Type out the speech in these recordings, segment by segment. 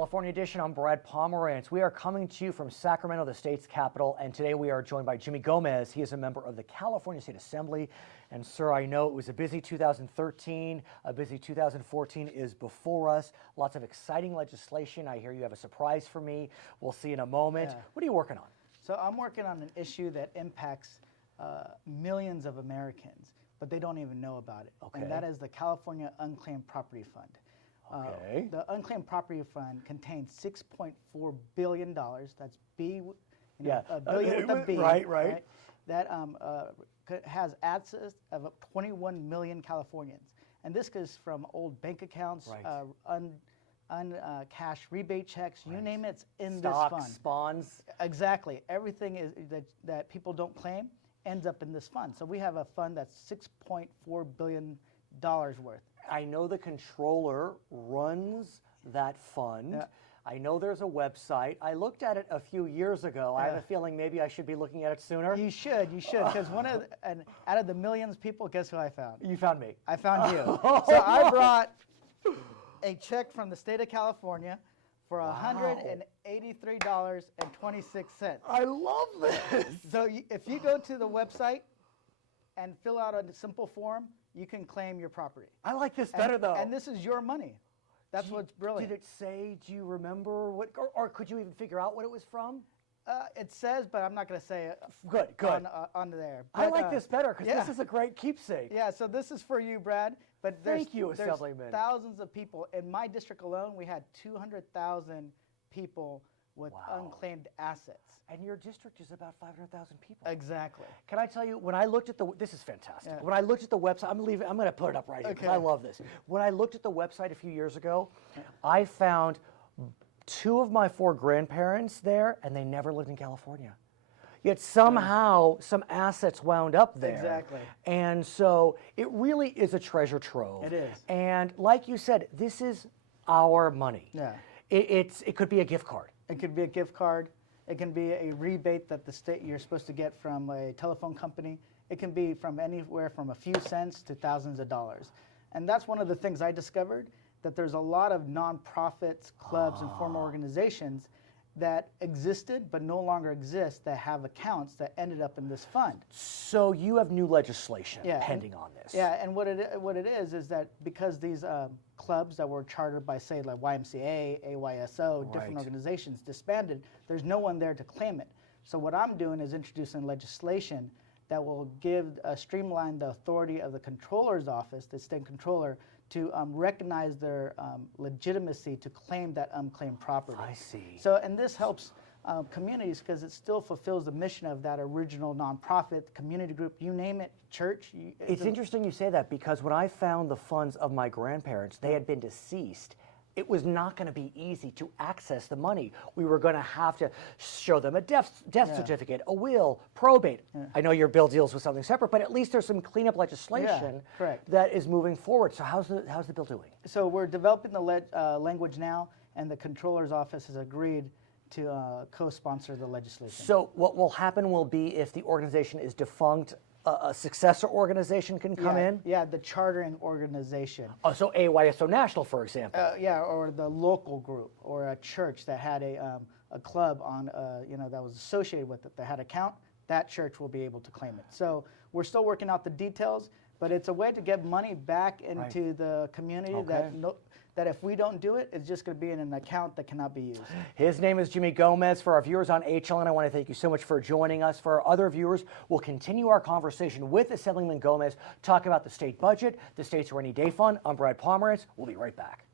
California Edition. I'm Brad Pomerance. We are coming to you from Sacramento, the state's capital, and today we are joined by Jimmy Gomez. He is a member of the California State Assembly. And sir, I know it was a busy 2013, a busy 2014 is before us. Lots of exciting legislation. I hear you have a surprise for me. We'll see in a moment. Yeah. What are you working on? So I'm working on an issue that impacts millions of Americans, but they don't even know about it. Okay. And that is the California Unclaimed Property Fund. Okay. The Unclaimed Property Fund contains $6.4 billion. That's B, a billion with a B. Right. That has access of 21 million Californians. And this goes from old bank accounts, cash rebate checks, you name it, it's in this fund. Stocks, bonds. Exactly. Everything is that people don't claim ends up in this fund. So we have a fund that's $6.4 billion worth. I know the controller runs that fund. Yeah. I know there's a website. I looked at it a few years ago. I have a feeling maybe I should be looking at it sooner. You should, because out of the millions of people, guess who I found? You found me. I found you. So I brought a check from the state of California for $183.26. I love this. So if you go to the website and fill out a simple form, you can claim your property. I like this better, though. And this is your money. That's what's brilliant. Did it say, do you remember what, or could you even figure out what it was from? It says, but I'm not going to say it Good. on there. I But, like this better because this is a great keepsake. Yeah, so this is for you, Brad. But Thank you, Assemblyman. Thousands of people. In my district alone, we had 200,000 people with unclaimed assets. And your district is about 500,000 people. Exactly. Can I tell you, when I looked at this is fantastic. Yeah. When I looked at the website, I'm going to put it up right here because I love this. When I looked at the website a few years ago, I found 2 of my 4 grandparents there, and they never lived in California. Yet somehow some assets wound up there. Exactly. And so it really is a treasure trove. It is. And like you said, this is our money. Yeah. It could be a gift card. It could be a gift card. It can be a rebate that the state you're supposed to get from a telephone company. It can be from anywhere from a few cents to thousands of dollars. And that's one of the things I discovered, that there's a lot of nonprofits, clubs, and former organizations that existed but no longer exist that have accounts that ended up in this fund. So you have new legislation pending on this. Yeah, and what it is that because these clubs that were chartered by, say, like YMCA, AYSO, different organizations disbanded, there's no one there to claim it. So what I'm doing is introducing legislation that will streamline the authority of the controller's office, the state controller, to recognize their legitimacy to claim that unclaimed property. I see. So, and this helps communities because it still fulfills the mission of that original nonprofit, community group, you name it, church. It's interesting you say that because when I found the funds of my grandparents, they had been deceased. It was not going to be easy to access the money. We were going to have to show them a death certificate, a will, probate. I know your bill deals with something separate, but at least there's some cleanup legislation that is moving forward. So how's the bill doing? So we're developing the language now, and the controller's office has agreed to co-sponsor the legislation. So what will happen will be if the organization is defunct, a successor organization can come in? Yeah, the chartering organization. Oh, so AYSO National, for example. Or the local group, or a church that had a club on, that was associated with it, that had an account, that church will be able to claim it. So we're still working out the details, but it's a way to get money back into the community that if we don't do it, it's just going to be in an account that cannot be used. His name is Jimmy Gomez. For our viewers on HLN, I want to thank you so much for joining us. For our other viewers, we'll continue our conversation with Assemblyman Gomez, talk about the state budget, the state's rainy day fund. I'm Brad Pomerance. We'll be right back.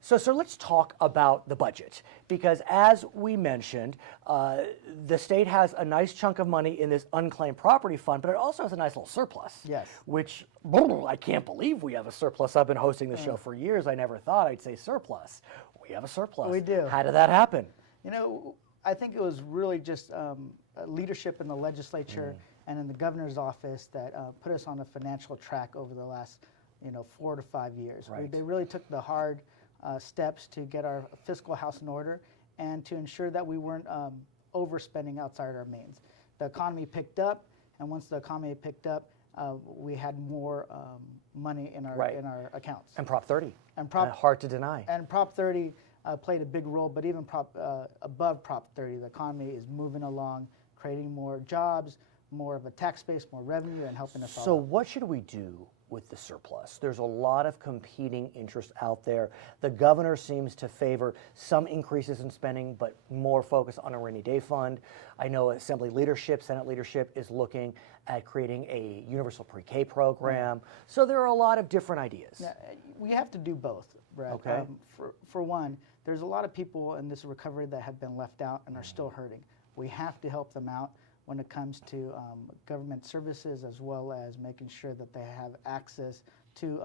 So, sir, let's talk about the budget, because as we mentioned, the state has a nice chunk of money in this unclaimed property fund, but it also has a nice little surplus. Yes. Which, I can't believe we have a surplus. I've been hosting the show for years. I never thought I'd say surplus. We have a surplus. We do. How did that happen? I think it was really just leadership in the legislature and in the governor's office that put us on a financial track over the last, 4 to 5 years. Right. They really took the hard steps to get our fiscal house in order and to ensure that we weren't overspending outside our means. The economy picked up, and once the economy picked up, we had more money in our accounts. And Prop 30. And hard to deny. And Prop 30 played a big role, but even above Prop 30, the economy is moving along, creating more jobs, more of a tax base, more revenue, and helping us all. So what should we do with the surplus? There's a lot of competing interests out there. The governor seems to favor some increases in spending, but more focus on a rainy day fund. I know Assembly leadership, Senate leadership is looking at creating a universal pre-K program. So there are a lot of different ideas. Yeah, we have to do both, Brad. Okay. For one, there's a lot of people in this recovery that have been left out and are still hurting. We have to help them out when it comes to government services, as well as making sure that they have access to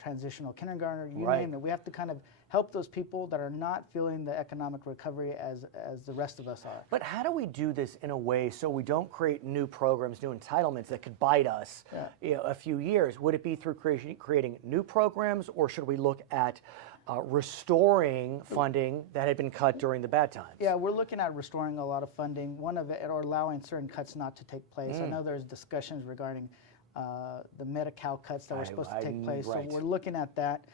transitional kindergarten, you name it. We have to kind of help those people that are not feeling the economic recovery as the rest of us are. But how do we do this in a way so we don't create new programs, new entitlements that could bite us a few years? Would it be through creating new programs, or should we look at restoring funding that had been cut during the bad times? Yeah, we're looking at restoring a lot of funding. One of it, or allowing certain cuts not to take place. I know there's discussions regarding the Medi-Cal cuts that were supposed to take place. So we're looking at that.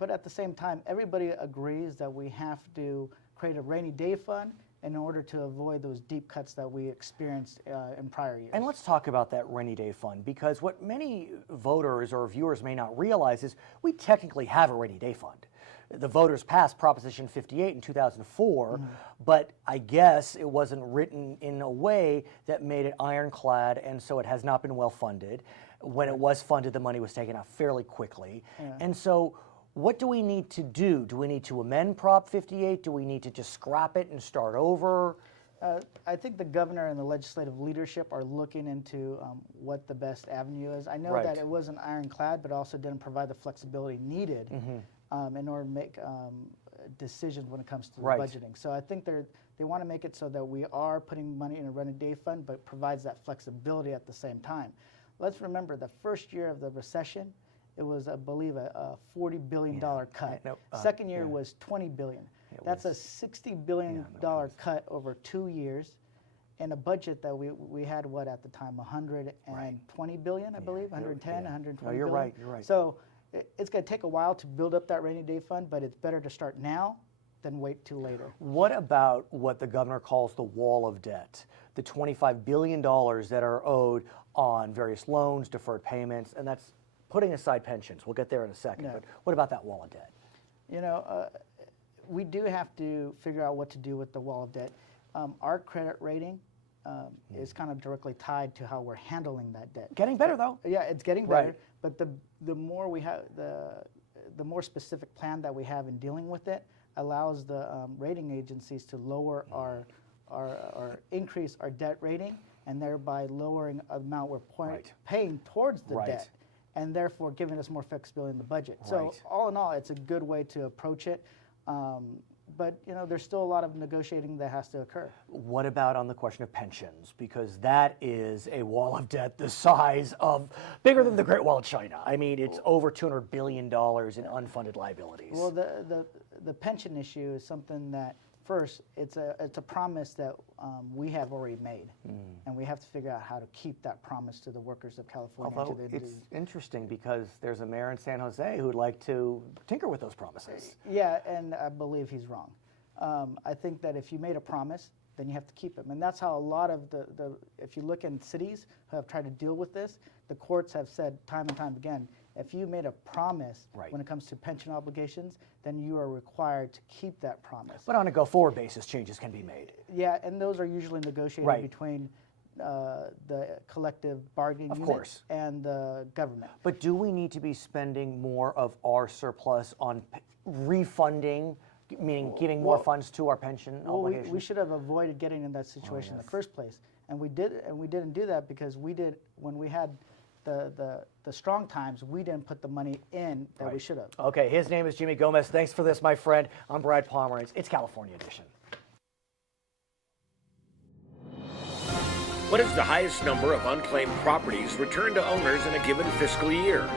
But at the same time, everybody agrees that we have to create a rainy day fund in order to avoid those deep cuts that we experienced in prior years. And let's talk about that rainy day fund, because what many voters or viewers may not realize is we technically have a rainy day fund. The voters passed Proposition 58 in 2004, but I guess it wasn't written in a way that made it ironclad, and so it has not been well funded. When it was funded, the money was taken out fairly quickly. And so what do we need to do? Do we need to amend Prop 58? Do we need to just scrap it and start over? I think the governor and the legislative leadership are looking into what the best avenue is. I know that it wasn't ironclad, but also didn't provide the flexibility needed in order to make decisions when it comes to the budgeting. So I think they want to make it so that we are putting money in a rainy day fund, but provides that flexibility at the same time. Let's remember the first year of the recession, it was, I believe, a $40 billion cut. Second year was $20 billion. That's a $60 billion cut over 2 years, in a budget that we had, what at the time, 120 billion, I believe, 110, 120 No, you're billion. right. So it's going to take a while to build up that rainy day fund, but it's better to start now than wait till later. What about what the governor calls the wall of debt? The $25 billion that are owed on various loans, deferred payments, and that's putting aside pensions. We'll get there in a second, but what about that wall of debt? You know, we do have to figure out what to do with the wall of debt. Our credit rating is kind of directly tied to how we're handling that debt. Getting better, though. Yeah, it's getting better, but the more we have, the more specific plan that we have in dealing with it allows the rating agencies to lower our increase our debt rating, and thereby lowering the amount we're paying towards the debt, and therefore giving us more flexibility in the budget. So all in all, it's a good way to approach it. But you know, there's still a lot of negotiating that has to occur. What about on the question of pensions? Because that is a wall of debt the size of, bigger than the Great Wall of China. I mean, it's over $200 billion in unfunded liabilities. Well, the pension issue is something that, first, it's a promise that we have already made, and we have to figure out how to keep that promise to the workers of California. Although it's interesting because there's a mayor in San Jose who would like to tinker with those promises. Yeah, and I believe he's wrong. I think that if you made a promise, then you have to keep it. And that's how a lot of if you look in cities who have tried to deal with this, the courts have said time and time again, if you made a promise when it comes to pension obligations, then you are required to keep that promise. But on a go-forward basis, changes can be made. Yeah, and those are usually negotiated between the collective bargaining unit and the government. But do we need to be spending more of our surplus on refunding, meaning giving more funds to our pension obligations? We should have avoided getting in that situation in the first place, and we didn't do that because when we had the strong times, we didn't put the money in that we should have. Okay, his name is Jimmy Gomez. Thanks for this, my friend. I'm Brad Pomerance. It's California Edition. What is the highest number of unclaimed properties returned to owners in a given fiscal year?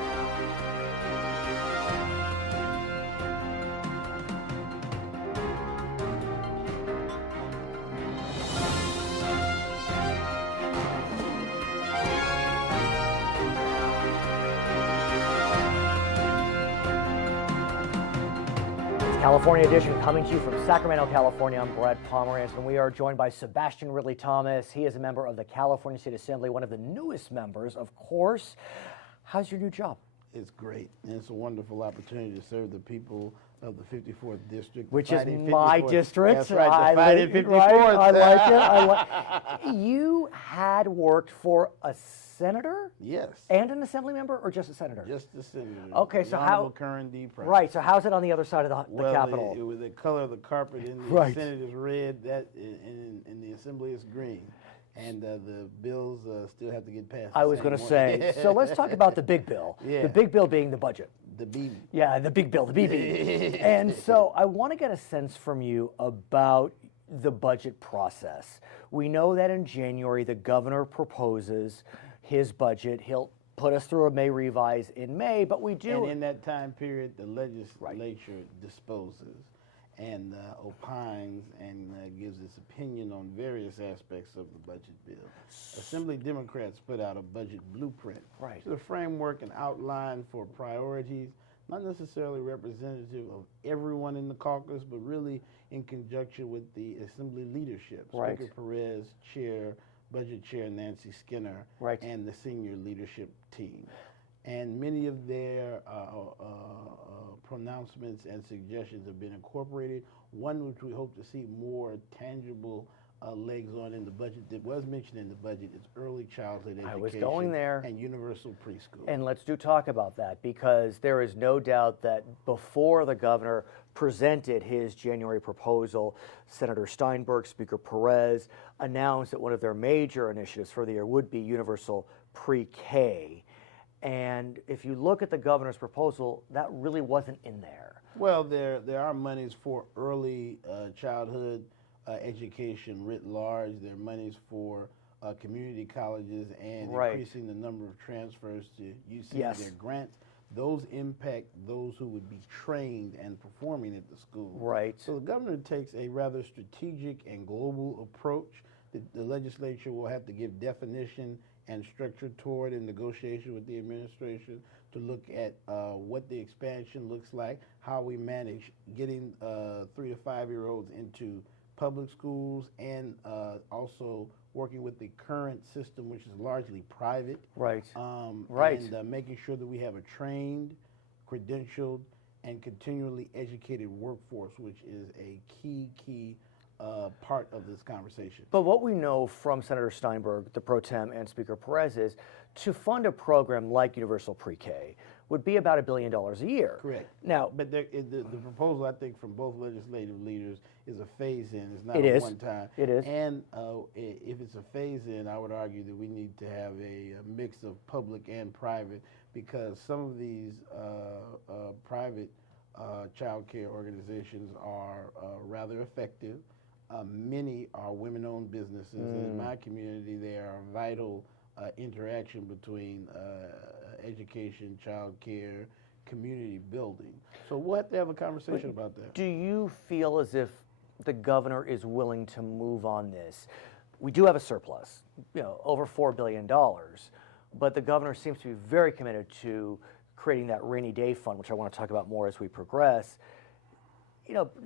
California Edition coming to you from Sacramento, California. I'm Brad Pomerance, and we are joined by Sebastian Ridley-Thomas. He is a member of the California State Assembly, one of the newest members, of course. How's your new job? It's great, and it's a wonderful opportunity to serve the people of the 54th District. Which is my district. That's right, the fighting 54th. Right, I like it. You had worked for a senator? Yes. And an assembly member, or just a senator? Just the senator. Okay, so how? Current D. President. Right, so how's it on the other side of the Capitol? Well, the color of the carpet in the Senate is red, that in the Assembly is green. And the bills still have to get passed. I was going to say, so let's talk about the big bill. Yeah. The big bill being the budget. The BB. Yeah, the big bill, the BB. And so I want to get a sense from you about the budget process. We know that in January, the governor proposes his budget. He'll put us through a May revise in May, but we do. And in that time period, the legislature disposes and opines and gives its opinion on various aspects of the budget bill. Assembly Democrats put out a budget blueprint. Right. It's a framework and outline for priorities, not necessarily representative of everyone in the caucus, but really in conjunction with the Assembly leadership. Right. Speaker Perez, Chair, Budget Chair Nancy Skinner, and the senior leadership team. And many of their pronouncements and suggestions have been incorporated. One which we hope to see more tangible legs on in the budget that was mentioned in the budget is early childhood education. I was going there. And universal preschool. And let's talk about that, because there is no doubt that before the governor presented his January proposal, Senator Steinberg, Speaker Perez announced that one of their major initiatives for the year would be universal pre-K. And if you look at the governor's proposal, that really wasn't in there. Well, there are monies for early childhood education writ large. There are monies for community colleges and increasing the number of transfers to UC. There are grants. Those impact those who would be trained and performing at the school. Right. So the governor takes a rather strategic and global approach that the legislature will have to give definition and structure toward in negotiation with the administration to look at what the expansion looks like, how we manage getting 3 to 5 year olds into public schools, and also working with the current system, which is largely private. Right. And making sure that we have a trained, credentialed, and continually educated workforce, which is a key part of this conversation. But what we know from Senator Steinberg, the pro tem, and Speaker Perez is to fund a program like Universal Pre-K would be about $1 billion a year. Correct. Now, but the proposal, I think, from both legislative leaders is a phase-in. It's not a one-time. It is. And if it's a phase-in, I would argue that we need to have a mix of public and private, because some of these private child care organizations are rather effective. Many are women-owned businesses, and in my community, they are a vital interaction between education, child care, community building. So we'll have to have a conversation about that. Do you feel as if the governor is willing to move on this? We do have a surplus, over $4 billion, but the governor seems to be very committed to creating that rainy day fund, which I want to talk about more as we progress.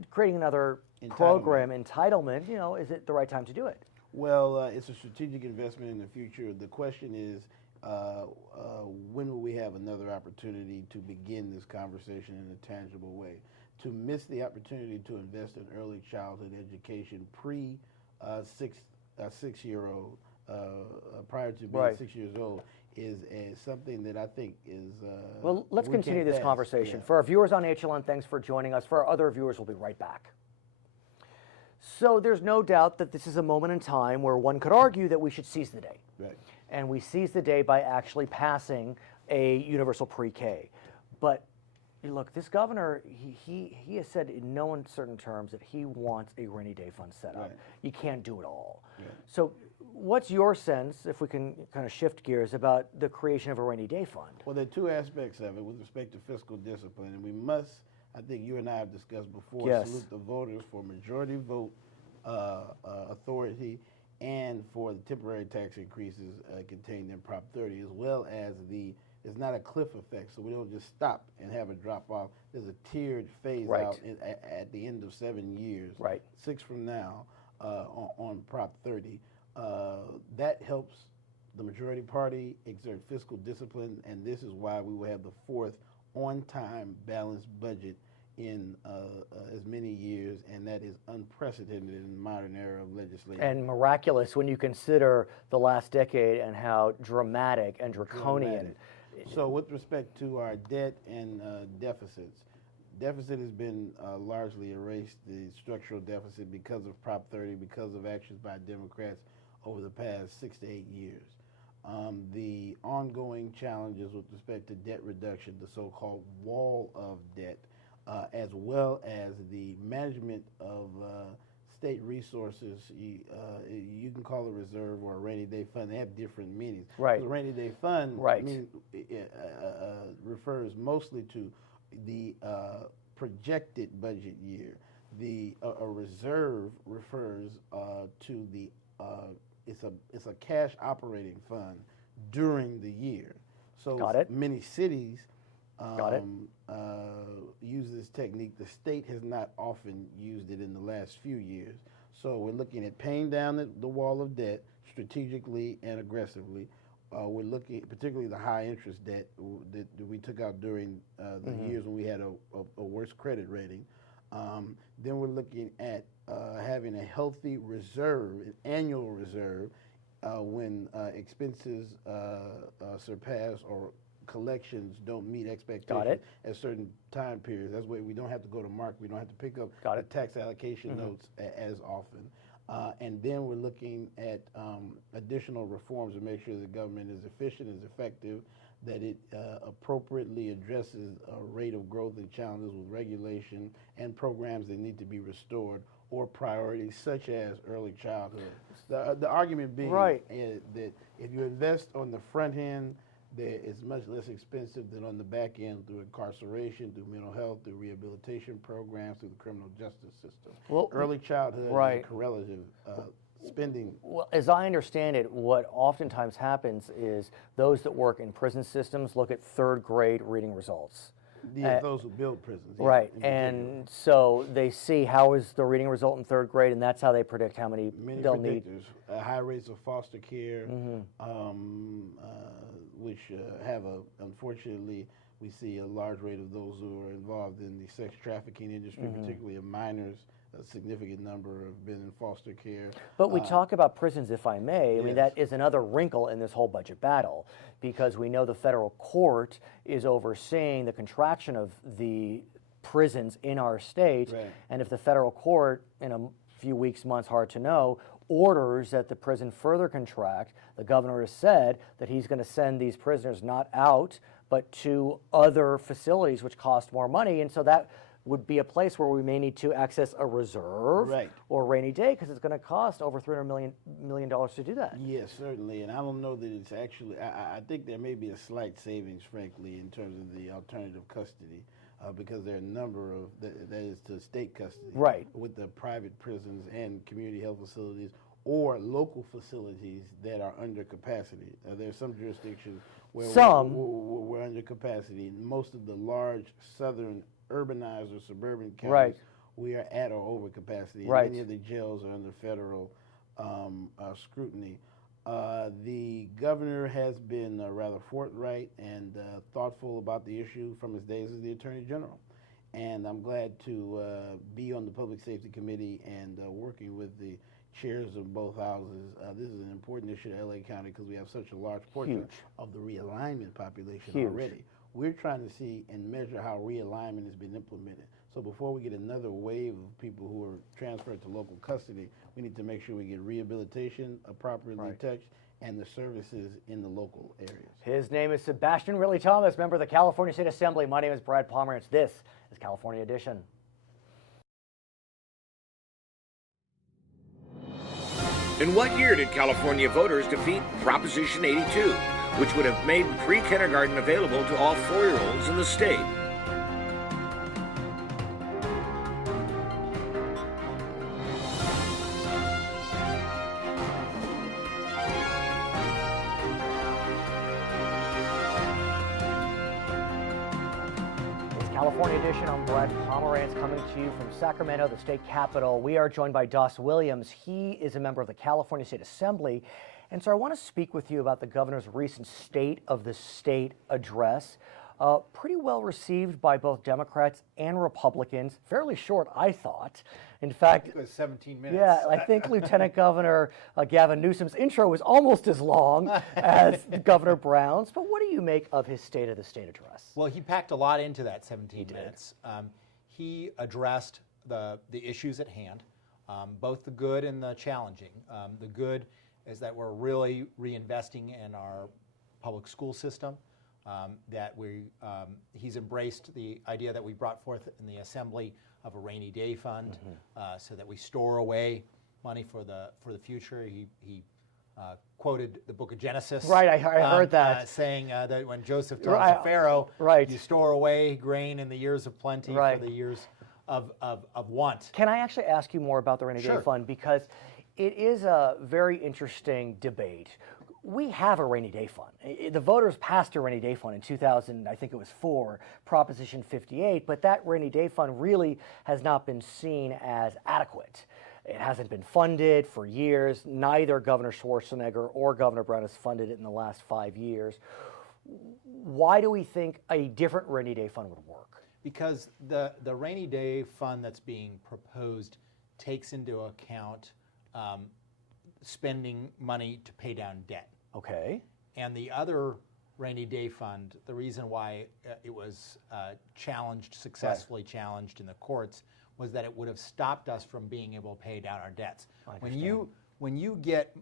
Creating another program, entitlement, is it the right time to do it? Well, it's a strategic investment in the future. The question is, when will we have another opportunity to begin this conversation in a tangible way? To miss the opportunity to invest in early childhood education six-year-old, prior to being 6 years old, is something that I think is... well, let's continue this conversation. For our viewers on HLN, thanks for joining us. For our other viewers, we'll be right back. So there's no doubt that this is a moment in time where one could argue that we should seize the day. Right. And we seize the day by actually passing a universal pre-K. But look, this governor, he has said in no uncertain terms that he wants a rainy day fund set up. You can't do it all. So what's your sense, if we can kind of shift gears, about the creation of a rainy day fund? Well, there are two aspects of it with respect to fiscal discipline, and we must, I think you and I have discussed before, salute the voters for majority vote authority and for the temporary tax increases contained in Prop 30, as well as it's not a cliff effect, so we don't just stop and have a drop off. There's a tiered phase out at the end of 7 years, 6 from now, on Prop 30. That helps the majority party exert fiscal discipline, and this is why we will have the 4th on-time balanced budget in as many years, and that is unprecedented in the modern era of legislation. And miraculous when you consider the last decade and how dramatic and draconian. So with respect to our debt and deficits, deficit has been largely erased, the structural deficit, because of Prop 30, because of actions by Democrats over the past 6 to 8 years. The ongoing challenges with respect to debt reduction, the so-called wall of debt, as well as the management of state resources, you can call it a reserve or a rainy day fund. They have different meanings. The rainy day fund refers mostly to the projected budget year. A reserve refers to the it's a cash operating fund during the year. So many cities use this technique. The state has not often used it in the last few years. So we're looking at paying down the wall of debt strategically and aggressively. We're looking, particularly the high interest debt that we took out during the years when we had a worse credit rating. Then we're looking at having a healthy reserve, an annual reserve, when expenses surpass or collections don't meet expectations at certain time periods. That's why we don't have to go to market. We don't have to pick up the tax allocation notes as often. And then we're looking at additional reforms to make sure the government is efficient, is effective, that it appropriately addresses a rate of growth and challenges with regulation and programs that need to be restored, or priorities such as early childhood. The argument being that if you invest on the front end, it's much less expensive than on the back end through incarceration, through mental health, through rehabilitation programs, through the criminal justice system. Well, early childhood is a correlative spending. Well, as I understand it, what oftentimes happens is those that work in prison systems look at third grade reading results. Yeah, those who build prisons. And so they see how is the reading result in third grade, and that's how they predict how many they'll need. High rates of foster care, which unfortunately, we see a large rate of those who are involved in the sex trafficking industry, particularly of minors. A significant number have been in foster care. But we talk about prisons, if I may. I mean, that is another wrinkle in this whole budget battle, because we know the federal court is overseeing the contraction of the prisons in our state. And if the federal court, in a few weeks, months, hard to know, orders that the prison further contract, the governor has said that he's going to send these prisoners not out, but to other facilities which cost more money. And so that would be a place where we may need to access a reserve or a rainy day, because it's going to cost over $300 million to do that. Yes, certainly. And I don't know that it's actually, I think there may be a slight savings, frankly, in terms of the alternative custody, because there are a number of, that is to state custody, with the private prisons and community health facilities or local facilities that are under capacity. There's some jurisdictions where we're under capacity. Most of the large southern urbanized or suburban counties, we are at or over capacity. Many of the jails are under federal scrutiny. The governor has been rather forthright and thoughtful about the issue from his days as the Attorney General. And I'm glad to be on the Public Safety Committee and working with the chairs of both houses. This is an important issue to LA County because we have such a large portion of the realignment population already. We're trying to see and measure how realignment has been implemented. So before we get another wave of people who are transferred to local custody, we need to make sure we get rehabilitation appropriately touched and the services in the local areas. His name is Sebastian Ridley-Thomas, member of the California State Assembly. My name is Brad Pomerance. This is California Edition. In what year did California voters defeat Proposition 82, which would have made pre-kindergarten available to all 4-year-olds in the state? California Edition. I'm Brad Pomerance coming to you from Sacramento, the state capital. We are joined by Doss Williams. He is a member of the California State Assembly. And so I want to speak with you about the governor's recent State of the State address. Pretty well received by both Democrats and Republicans. Fairly short, I thought. In fact, it was 17 minutes. Yeah, I think Lieutenant Governor Gavin Newsom's intro was almost as long as Governor Brown's. But what do you make of his State of the State address? Well, he packed a lot into that 17 minutes. He addressed the issues at hand, both the good and the challenging. The good is that we're really reinvesting in our public school system. That he's embraced the idea that we brought forth in the Assembly of a rainy day fund, so that we store away money for the future. He quoted the book of Genesis. Right, I heard that. Saying that when Joseph tells the Pharaoh, you store away grain in the years of plenty for the years of want. Can I actually ask you more about the rainy day fund? Because it is a very interesting debate. We have a rainy day fund. The voters passed a rainy day fund in 2000, I think it was 4, Proposition 58, but that rainy day fund really has not been seen as adequate. It hasn't been funded for years. Neither Governor Schwarzenegger or Governor Brown has funded it in the last 5 years. Why do we think a different rainy day fund would work? Because the rainy day fund that's being proposed takes into account spending money to pay down debt. Okay. And the other rainy day fund, the reason why it was successfully challenged in the courts, was that it would have stopped us from being able to pay down our debts. When you get,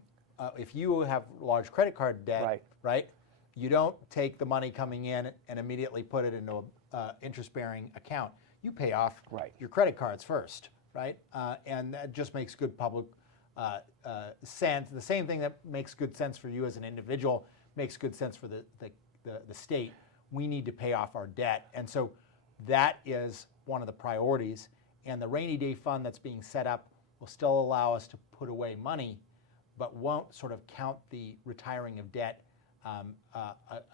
if you have large credit card debt, right, you don't take the money coming in and immediately put it into an interest-bearing account. You pay off your credit cards first, right? And that just makes good public sense. The same thing that makes good sense for you as an individual makes good sense for the state. We need to pay off our debt. And so that is one of the priorities. And the rainy day fund that's being set up will still allow us to put away money, but won't sort of count the retiring of debt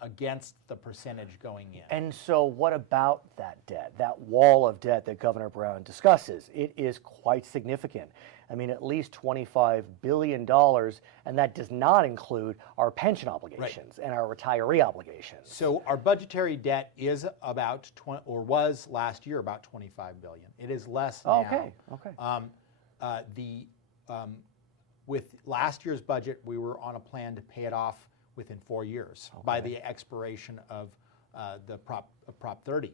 against the percentage going in. And so what about that debt, that wall of debt that Governor Brown discusses? It is quite significant. I mean, at least $25 billion, and that does not include our pension obligations and our retiree obligations. So our budgetary debt is about, was last year about $25 billion. It is less now. Okay. With last year's budget, we were on a plan to pay it off within 4 years by the expiration of the Prop 30.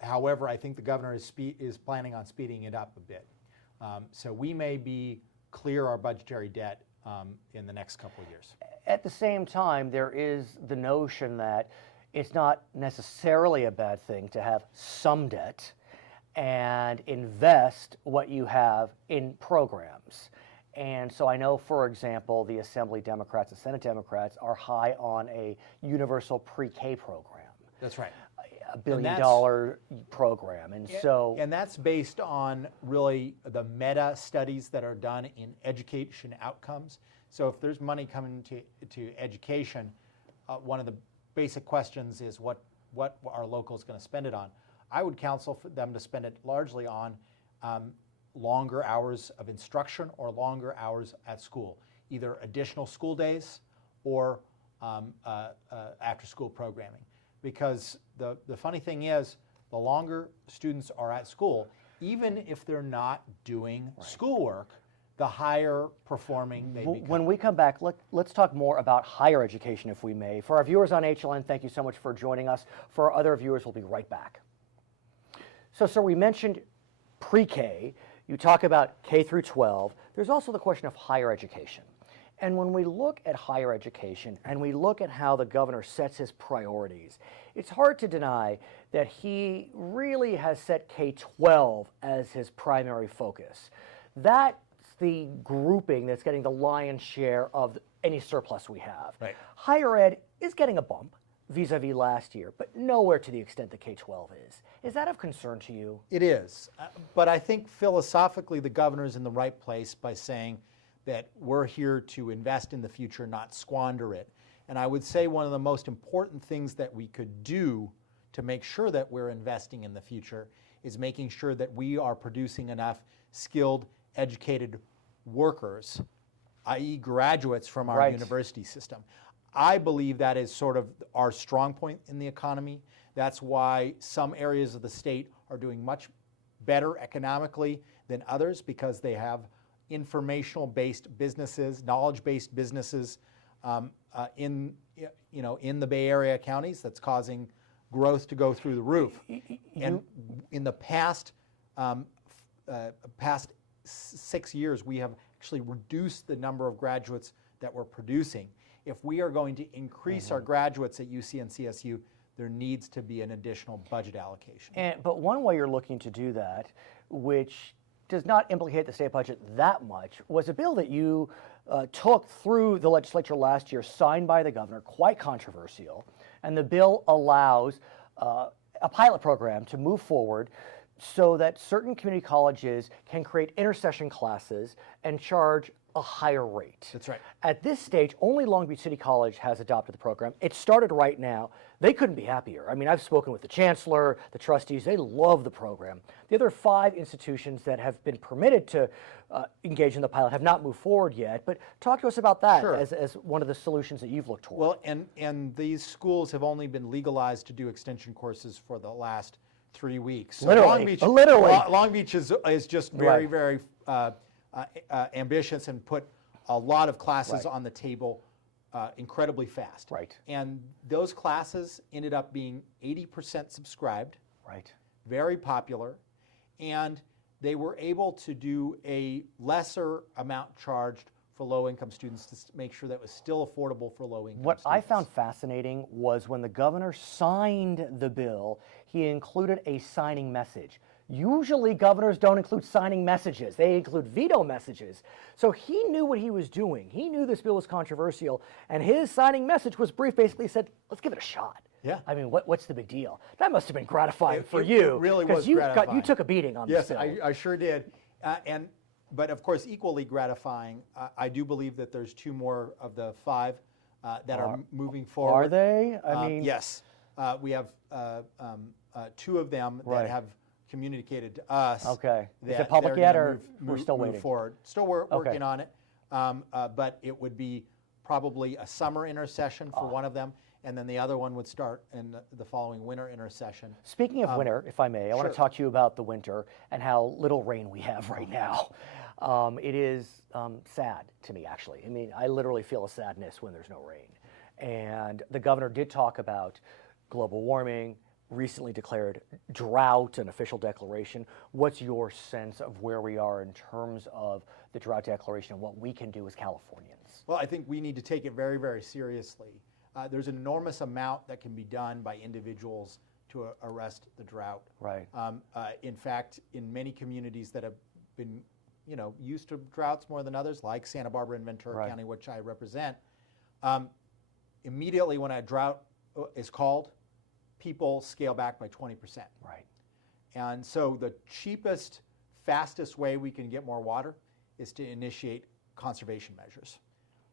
However, I think the governor is planning on speeding it up a bit. So we may be clear our budgetary debt in the next couple of years. At the same time, there is the notion that it's not necessarily a bad thing to have some debt and invest what you have in programs. And so I know, for example, the Assembly Democrats and Senate Democrats are high on a universal pre-K program. That's right. $1 billion program. And that's based on really the meta studies that are done in education outcomes. So if there's money coming to education, one of the basic questions is what are locals going to spend it on? I would counsel for them to spend it largely on longer hours of instruction or longer hours at school, either additional school days or after school programming. Because the funny thing is, the longer students are at school, even if they're not doing schoolwork, the higher performing they become. When we come back, let's talk more about higher education, if we may. For our viewers on HLN, thank you so much for joining us. For our other viewers, we'll be right back. So, sir, we mentioned pre-K. You talk about K through 12. There's also the question of higher education. And when we look at higher education and we look at how the governor sets his priorities, it's hard to deny that he really has set K-12 as his primary focus. That's the grouping that's getting the lion's share of any surplus we have. Right. Higher ed is getting a bump vis-a-vis last year, but nowhere to the extent that K-12 is. Is that of concern to you? It is. But I think philosophically the governor's in the right place by saying that we're here to invest in the future, not squander it. And I would say one of the most important things that we could do to make sure that we're investing in the future is making sure that we are producing enough skilled, educated workers, i.e. graduates from our university system. I believe that is sort of our strong point in the economy. That's why some areas of the state are doing much better economically than others, because they have informational-based businesses, knowledge-based businesses in the Bay Area counties that's causing growth to go through the roof. And in the past 6 years, we have actually reduced the number of graduates that we're producing. If we are going to increase our graduates at UC and CSU, there needs to be an additional budget allocation. But one way you're looking to do that, which does not implicate the state budget that much, was a bill that you took through the legislature last year, signed by the governor, quite controversial. And the bill allows a pilot program to move forward so that certain community colleges can create intercession classes and charge a higher rate. That's right. At this stage, only Long Beach City College has adopted the program. It started right now. They couldn't be happier. I mean, I've spoken with the chancellor, the trustees. They love the program. The other 5 institutions that have been permitted to engage in the pilot have not moved forward yet. But talk to us about that as one of the solutions that you've looked toward. Well, and these schools have only been legalized to do extension courses for the last 3 weeks. So literally. Long Beach is just very, very ambitious and put a lot of classes on the table incredibly fast. Right. And those classes ended up being 80% subscribed. Right. Very popular. And they were able to do a lesser amount charged for low-income students to make sure that it was still affordable for low-income students. What I found fascinating was when the governor signed the bill, he included a signing message. Usually governors don't include signing messages. They include veto messages. So he knew what he was doing. He knew this bill was controversial, and his signing message was brief, basically said, let's give it a shot. Yeah. I mean, what's the big deal? That must have been gratifying for you. It really was gratifying. Because you took a beating on this bill. Yes, I sure did. But of course, equally gratifying, I do believe that there's 2 more of the 5 that are moving forward. Are they? I mean, yes. We have 2 of them that have communicated to us. Okay. Is that it public they're yet, gonna or we're still move waiting? Forward. Still working on it. But it would be probably a summer intercession for one of them, and then the other one would start in the following winter intercession. Speaking of winter, if I may, I want to talk to you about the winter and how little rain we have right now. It is sad to me, actually. I mean, I literally feel a sadness when there's no rain. And the governor did talk about global warming, recently declared drought, an official declaration. What's your sense of where we are in terms of the drought declaration and what we can do as Californians? Well, I think we need to take it very, very seriously. There's an enormous amount that can be done by individuals to arrest the drought. Right. In fact, in many communities that have been, used to droughts more than others, like Santa Barbara and Ventura County, which I represent, immediately when a drought is called, people scale back by 20%. Right. And so the cheapest, fastest way we can get more water is to initiate conservation measures.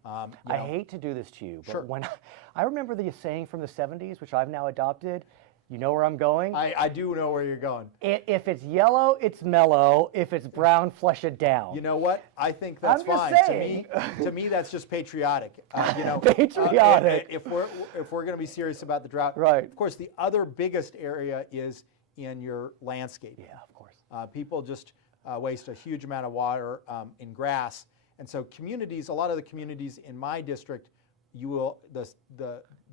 I hate to do this to you, but Sure. when I remember the saying from the 70s, which I've now adopted, you know where I'm going? I do know where you're going. If it's yellow, it's mellow. If it's brown, flush it down. You know what? I think that's I'm just fine. saying. To me, that's just patriotic. Patriotic. If we're going to be serious about the drought, Right. Of course, the other biggest area is in your landscape. Yeah, of course. People just waste a huge amount of water in grass, and so communities, a lot of the communities in my district, they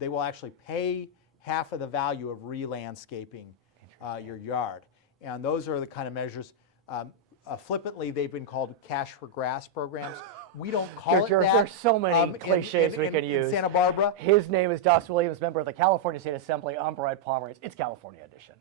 will actually pay half of the value of re-landscaping your yard. And those are the kind of measures, flippantly, they've been called cash for grass programs. We don't call it that. There's so many cliches we can use. In Santa Barbara. His name is Dos Williams, member of the California State Assembly. I'm Brad Pomerance. It's California Edition.